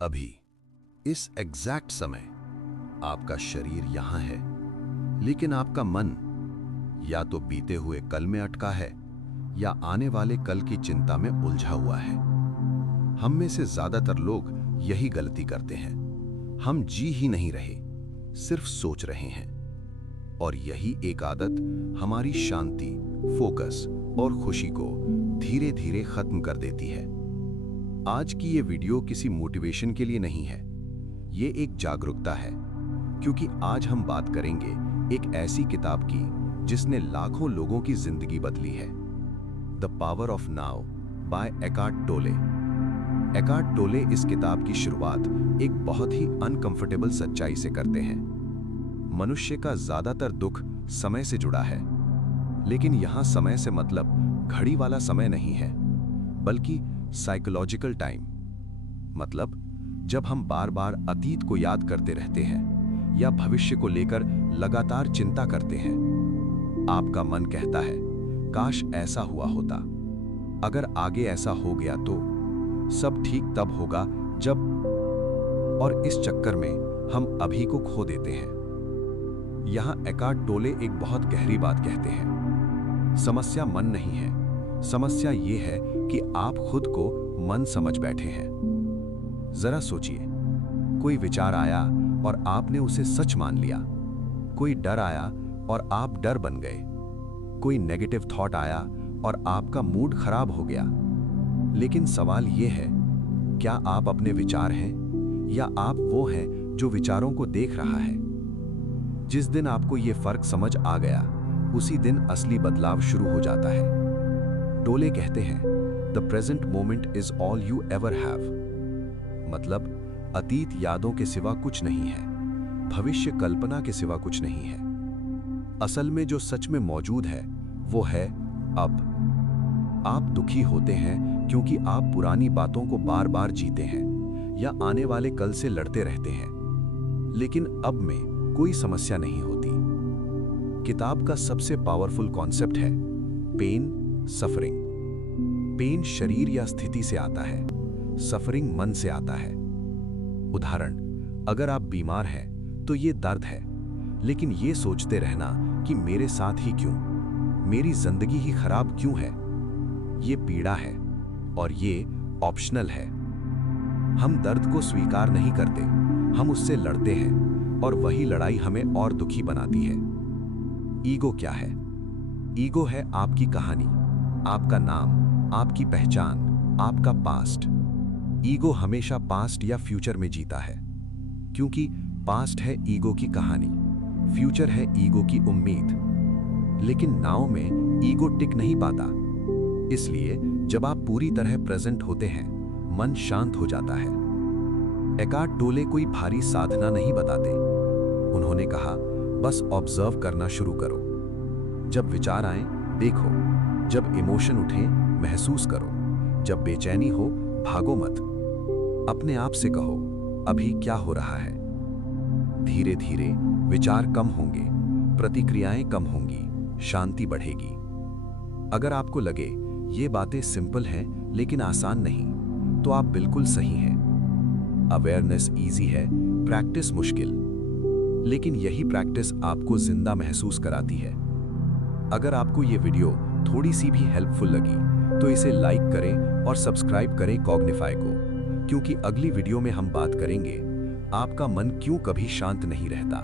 अभी इस एग्जैक्ट समय आपका शरीर यहां है, लेकिन आपका मन या तो बीते हुए कल में अटका है या आने वाले कल की चिंता में उलझा हुआ है। हम में से ज्यादातर लोग यही गलती करते हैं। हम जी ही नहीं रहे, सिर्फ सोच रहे हैं। और यही एक आदत हमारी शांति, फोकस और खुशी को धीरे धीरे खत्म कर देती है। आज की ये वीडियो किसी मोटिवेशन के लिए नहीं है, ये एक जागरूकता है, क्योंकि आज हम बात करेंगे एक ऐसी किताब की जिसने लाखों लोगों की जिंदगी बदली है। The power of now by Eckhart Tolle. Eckhart Tolle इस किताब की शुरुआत एक बहुत ही अनकंफर्टेबल सच्चाई से करते हैं। मनुष्य का ज्यादातर दुख समय से जुड़ा है, लेकिन यहां समय से मतलब घड़ी वाला समय नहीं है, बल्कि साइकोलॉजिकल टाइम। मतलब जब हम बार बार अतीत को याद करते रहते हैं या भविष्य को लेकर लगातार चिंता करते हैं। आपका मन कहता है, काश ऐसा हुआ होता, अगर आगे ऐसा हो गया तो सब ठीक तब होगा जब, और इस चक्कर में हम अभी को खो देते हैं। यहां एकार्ट टोले एक बहुत गहरी बात कहते हैं। समस्या मन नहीं है, समस्या ये है कि आप खुद को मन समझ बैठे हैं। जरा सोचिए, कोई विचार आया और आपने उसे सच मान लिया। कोई डर आया और आप डर बन गए। कोई नेगेटिव थॉट आया और आपका मूड खराब हो गया। लेकिन सवाल यह है, क्या आप अपने विचार हैं या आप वो हैं जो विचारों को देख रहा है? जिस दिन आपको यह फर्क समझ आ गया, उसी दिन असली बदलाव शुरू हो जाता है। टोले कहते हैं, the present moment is all you ever have. मतलब अतीत यादों के सिवा कुछ नहीं है, भविष्य कल्पना के सिवा कुछ नहीं है। असल में जो सच में मौजूद है वो है अब। आप दुखी होते हैं क्योंकि आप पुरानी बातों को बार बार जीते हैं या आने वाले कल से लड़ते रहते हैं। लेकिन अब में कोई समस्या नहीं होती। किताब का सबसे पावरफुल कॉन्सेप्ट है पेन, सफरिंग। पेन शरीर या स्थिति से आता है, सफरिंग मन से आता है। उदाहरण, अगर आप बीमार हैं तो ये दर्द है, लेकिन ये सोचते रहना कि मेरे साथ ही क्यों, मेरी जिंदगी ही खराब क्यों है, ये पीड़ा है और ये ऑप्शनल है। हम दर्द को स्वीकार नहीं करते, हम उससे लड़ते हैं और वही लड़ाई हमें और दुखी बनाती है। ईगो क्या है? ईगो है आपकी कहानी, आपका नाम, आपकी पहचान, आपका पास्ट। ईगो हमेशा पास्ट या फ्यूचर में जीता है, क्योंकि पास्ट है ईगो की कहानी, फ्यूचर है ईगो की उम्मीद। लेकिन नाव में ईगो टिक नहीं पाता। इसलिए जब आप पूरी तरह प्रेजेंट होते हैं, मन शांत हो जाता है। एकार्ट टोले कोई भारी साधना नहीं बताते। उन्होंने कहा, बस ऑब्जर्व करना शुरू करो। जब विचार आए, देखो। जब इमोशन उठे, महसूस करो। जब बेचैनी हो, भागो मत। अपने आप से कहो, अभी क्या हो रहा है? धीरे धीरे विचार कम होंगे, प्रतिक्रियाएं कम होंगी, शांति बढ़ेगी। अगर आपको लगे ये बातें सिंपल हैं लेकिन आसान नहीं, तो आप बिल्कुल सही हैं। अवेयरनेस इजी है, प्रैक्टिस मुश्किल। लेकिन यही प्रैक्टिस आपको जिंदा महसूस कराती है। अगर आपको ये वीडियो थोड़ी सी भी हेल्पफुल लगी तो इसे लाइक करें और सब्सक्राइब करें कॉग्निफाई को, क्योंकि अगली वीडियो में हम बात करेंगे आपका मन क्यों कभी शांत नहीं रहता।